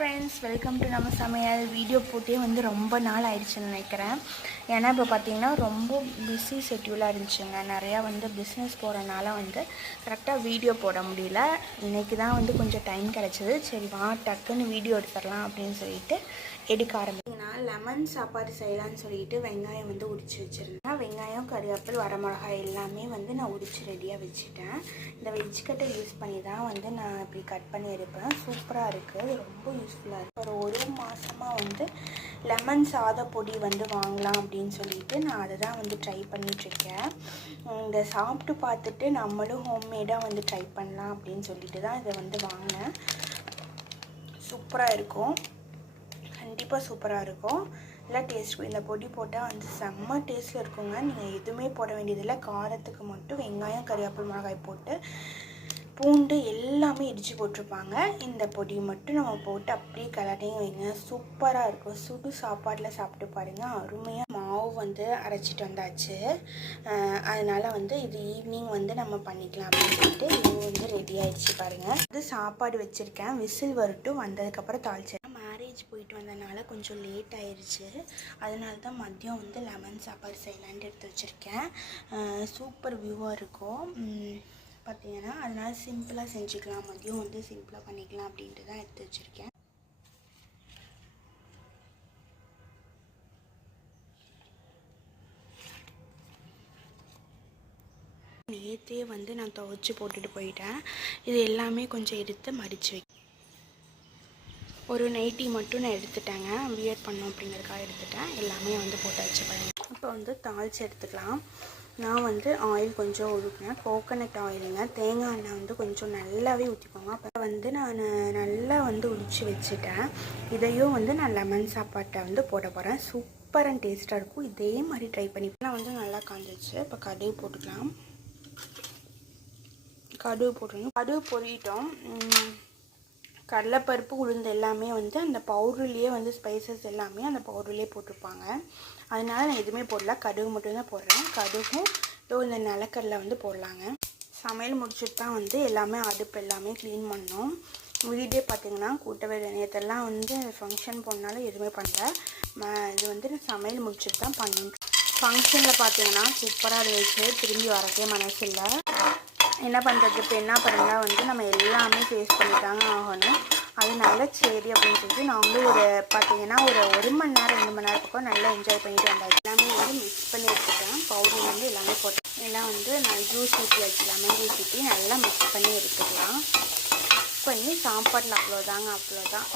Friends, welcome to நம்ம சமையல். Video போட்டே வந்து ரொம்ப நாள் ஆயிடுச்சுன்னு நினைக்கிறேன். ஏன்னா இப்போ பார்த்தீங்கன்னா ரொம்ப பிஸி ஷெட்யூலாக இருந்துச்சுங்க. நிறையா வந்து பிஸ்னஸ் போகிறனால வந்து கரெக்டாக வீடியோ போட முடியல. இன்றைக்கி தான் வந்து கொஞ்சம் டைம் கிடச்சிது. சரி வா டக்குன்னு வீடியோ எடுத்துடலாம் அப்படின்னு சொல்லிட்டு எடுக்க ஆரம்பிச்சிங்கன்னா லெமன் சாப்பாடு செய்யலான்னு சொல்லிட்டு வெங்காயம் வந்து உரித்து வச்சுருந்தேன். வெங்காயம், கறிவேப்பிலை, வரமிளகாய் எல்லாமே வந்து நான் உரித்து ரெடியாக வச்சுட்டேன். இந்த வெஜ் கட்டை யூஸ் பண்ணி தான் வந்து நான் இப்படி கட் பண்ணி எடுப்பேன். சூப்பராக இருக்குது, ரொம்ப யூஸ்ஃபுல்லாக இருக்குது. ஒரு மாதமாக வந்து லெமன் சாத பொடி வந்து வாங்கலாம் அப்படின்னு சொல்லிட்டு நான் அதை தான் வந்து ட்ரை பண்ணிகிட்ருக்கேன். இந்த சாப்பிட்டு பார்த்துட்டு நம்மளும் ஹோம்மேடாக வந்து ட்ரை பண்ணலாம் அப்படின்னு சொல்லிட்டு தான் இதை வந்து வாங்கினேன். சூப்பராக இருக்கும், கண்டிப்பாக சூப்பராக இருக்கும். நல்லா டேஸ்ட். இந்த பொடி போட்டால் வந்து செம்ம டேஸ்ட்டில் இருக்குங்க. நீங்கள் எதுவுமே போட வேண்டியதில்லை. காரத்துக்கு மட்டும் வெங்காயம், கறிவேப்பிலை, மிளகாய் போட்டு பூண்டு எல்லாமே இடித்து போட்டிருப்பாங்க. இந்த பொடி மட்டும் நம்ம போட்டு அப்படியே கலரையும் வைங்க, சூப்பராக இருக்கும். சுடு சாப்பாட்டில் சாப்பிட்டு பாருங்கள், அருமையாக. மாவு வந்து அரைச்சிட்டு வந்தாச்சு. அதனால் வந்து இது ஈவினிங் வந்து நம்ம பண்ணிக்கலாம் அப்படின்னு சொல்லிட்டு இது வந்து ரெடி ஆகிடுச்சு பாருங்கள். இது சாப்பாடு வச்சுருக்கேன், விசில் வரட்டும், வந்ததுக்கப்புறம் தாளிச்சேன். மேரேஜ் போயிட்டு வந்ததுனால கொஞ்சம் லேட் ஆயிடுச்சு. அதனால தான் மதியம் வந்து லெமன் சாப்பாடு செய்யலான்ட்டு எடுத்து வச்சுருக்கேன். சூப்பர் வியூவாக இருக்கும் பார்த்தீங்கன்னா. அதனால் சிம்பிளாக செஞ்சுக்கலாம், மதியம் வந்து சிம்பிளாக பண்ணிக்கலாம் அப்படின்ட்டு தான் எடுத்து வச்சுருக்கேன். நேற்றே வந்து நான் துவைச்சி போட்டுட்டு போயிட்டேன். இது எல்லாமே கொஞ்சம் எடுத்து மடித்து வை. ஒரு நைட்டி மட்டும் நான் எடுத்துட்டேங்க, வியர் பண்ணோம் அப்படிங்கிறதுக்காக எடுத்துட்டேன். எல்லாமே வந்து போட்டாச்சு பாருங்கள். இப்போ வந்து தாளித்து எடுத்துக்கலாம். நான் வந்து ஆயில் கொஞ்சம் ஊற்றினேன், கோகோனட் ஆயிலுங்க. தேங்காய் எண்ணெய் வந்து கொஞ்சம் நல்லாவே ஊற்றிக்கோங்க. அப்போ வந்து நான் நல்லா வந்து உரித்து வச்சுட்டேன். இதையும் வந்து நான் லெமன் சாப்பாட்டை வந்து போட போகிறேன். சூப்பர் அண்ட் டேஸ்ட்டாக இருக்கும். இதே மாதிரி ட்ரை பண்ணிக்கலாம். வந்து நல்லா காஞ்சிச்சு. இப்போ கடுகு போட்டுக்கலாம். கடுகு போட்டுருங்க. கடுகு பொரியிட்டோம். கடலைப்பருப்பு, உளுந்து எல்லாமே வந்து அந்த பவுடர்லேயே வந்து ஸ்பைசஸ் எல்லாமே அந்த பவுடர்லேயே போட்டிருப்பாங்க. அதனால நான் எதுவுமே போடல, கடுகு மட்டும்தான் போடுறேன். கடுகும் இந்த நிலக்கடலை வந்து போடலாங்க. சமையல் முடிச்சுட்டு தான் வந்து எல்லாமே அடுப்பு எல்லாமே க்ளீன் பண்ணோம். வீடே பார்த்திங்கன்னா கூட்டவே நேரத்தெல்லாம் வந்து ஃபங்க்ஷன் போனாலும் எதுவுமே பண்ணல. இது வந்து நான் சமையல் முடிச்சுட்டு தான் பண்ணேன். ஃபங்க்ஷனில் பார்த்திங்கன்னா சூப்பராக இருந்துச்சு. திரும்பி வரக்கே மனசு இல்லை. என்ன பண்ணுறது, இப்போ என்ன பண்ணுறா வந்து நம்ம எல்லாமே ஃபேஸ் பண்ணிட்டாங்க ஆகணும். அதனால சரி அப்படின்னு சொல்லிட்டு நாங்களும் பார்த்திங்கன்னா ஒரு மணி நேரம் 2 மணி நேரம் பக்கம் நல்லா என்ஜாய் பண்ணிட்டு வந்தாச்சு. எல்லாமே வந்து மிக்ஸ் பண்ணி வச்சுட்டேன். பவுடர் வந்து எல்லாமே போட்டேன். எல்லாம் வந்து நான் ஜூஸ் ஊற்றி வச்சு லெமன் ஜூஸ் ஊற்றி நல்லா மிக்ஸ் பண்ணி எடுத்துக்கலாம். பண்ணி சாப்பாட்டில் அவ்வளோதாங்க, அவ்வளோதான்.